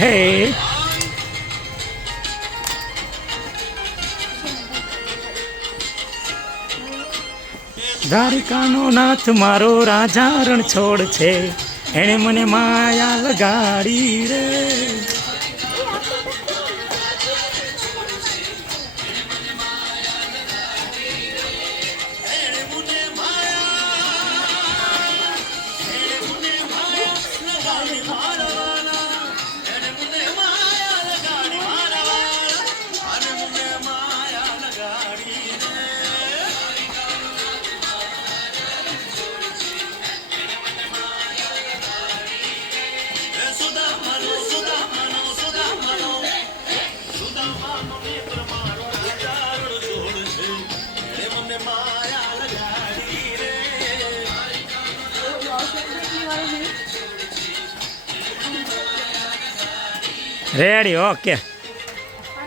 હે દ્વારિકાનો નાથ મારો રાજા રણ છોડ છે, એણે મને માયા લગાડી રે. Ready okay.